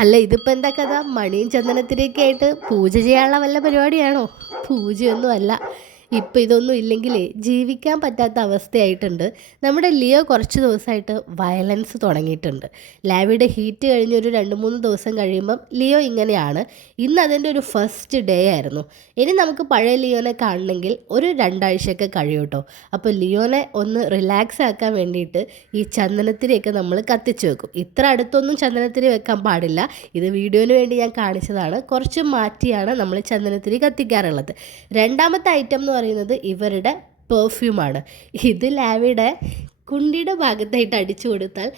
അല്ല ഇതിപ്പോൾ എന്താ കഥ? മണിയും ചന്ദനത്തിരിയൊക്കെ ആയിട്ട് പൂജ ചെയ്യാനുള്ള വല്ല പരിപാടിയാണോ? പൂജയൊന്നും അല്ല. ഇപ്പം ഇതൊന്നും ഇല്ലെങ്കിലേ ജീവിക്കാൻ പറ്റാത്ത അവസ്ഥയായിട്ടുണ്ട്. നമ്മുടെ ലിയോ കുറച്ച് ദിവസമായിട്ട് വയലൻസ് തുടങ്ങിയിട്ടുണ്ട്. ലാവിയുടെ ഹീറ്റ് കഴിഞ്ഞൊരു 2-3 ദിവസം കഴിയുമ്പം ലിയോ ഇങ്ങനെയാണ്. ഇന്ന് അതിൻ്റെ ഒരു ഫസ്റ്റ് ഡേ ആയിരുന്നു. ഇനി നമുക്ക് പഴയ ലിയോനെ കാണണമെങ്കിൽ ഒരു 2 ആഴ്ചയൊക്കെ കഴിയും കേട്ടോ. അപ്പോൾ ലിയോനെ ഒന്ന് റിലാക്സ് ആക്കാൻ വേണ്ടിയിട്ട് ഈ ചന്ദനത്തിരിയൊക്കെ നമ്മൾ കത്തിച്ച് വെക്കും. ഇത്ര അടുത്തൊന്നും ചന്ദനത്തിരി വെക്കാൻ പാടില്ല. ഇത് വീഡിയോന് വേണ്ടി ഞാൻ കാണിച്ചതാണ്. കുറച്ച് മാറ്റിയാണ് നമ്മൾ ചന്ദനത്തിരി കത്തിക്കാറുള്ളത്. രണ്ടാമത്തെ ഐറ്റം എന്ന് പറയുന്നത് ഇവരുടെ പെർഫ്യൂമാണ്. ഇത് ലാവിയുടെ കുണ്ടിയുടെ ഭാഗത്തായിട്ട് അടിച്ചു കൊടുത്താൽ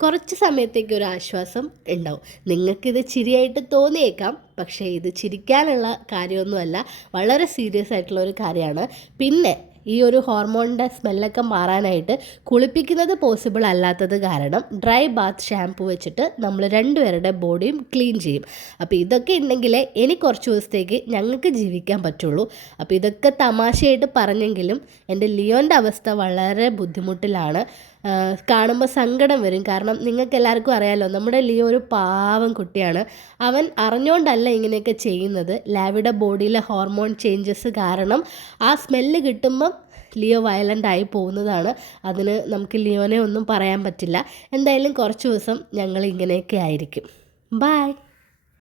കുറച്ച് സമയത്തേക്ക് ഒരു ആശ്വാസം ഉണ്ടാവും. നിങ്ങൾക്കിത് ചിരിയായിട്ട് തോന്നിയേക്കാം, പക്ഷേ ഇത് ചിരിക്കാനുള്ള കാര്യമൊന്നുമല്ല, വളരെ സീരിയസ് ആയിട്ടുള്ള ഒരു കാര്യമാണ്. പിന്നെ ഈ ഒരു ഹോർമോണിൻ്റെ സ്മെല്ലൊക്കെ മാറാനായിട്ട് കുളിപ്പിക്കുന്നത് പോസിബിൾ അല്ലാത്തത് കാരണം ഡ്രൈ ബാത്ത് ഷാംപൂ വെച്ചിട്ട് നമ്മൾ രണ്ടുപേരുടെ ബോഡിയും ക്ലീൻ ചെയ്യും. അപ്പോൾ ഇതൊക്കെ ഉണ്ടെങ്കിലേ ഇനി കുറച്ച് ദിവസത്തേക്ക് ഞങ്ങൾക്ക് ജീവിക്കാൻ പറ്റുള്ളൂ. അപ്പോൾ ഇതൊക്കെ തമാശയായിട്ട് പറഞ്ഞെങ്കിലും എൻ്റെ ലിയോൻ്റെ അവസ്ഥ വളരെ ബുദ്ധിമുട്ടിലാണ്. കാണുമ്പോൾ സങ്കടം വരും. കാരണം നിങ്ങൾക്ക് എല്ലാവർക്കും അറിയാമല്ലോ, നമ്മുടെ ലിയോ ഒരു പാവം കുട്ടിയാണ്. അവൻ അറിഞ്ഞുകൊണ്ടല്ല ഇങ്ങനെയൊക്കെ ചെയ്യുന്നത്. ലാവിയുടെ ബോഡിയിലെ ഹോർമോൺ ചേഞ്ചസ് കാരണം ആ സ്മെല്ല് കിട്ടുമ്പം ലിയോ വയലൻ്റ് ആയി പോകുന്നതാണ്. അതിന് നമുക്ക് ലിയോനെ ഒന്നും പറയാൻ പറ്റില്ല. എന്തായാലും കുറച്ച് ദിവസം ഞങ്ങൾ ഇങ്ങനെയൊക്കെ ആയിരിക്കും. ബൈ.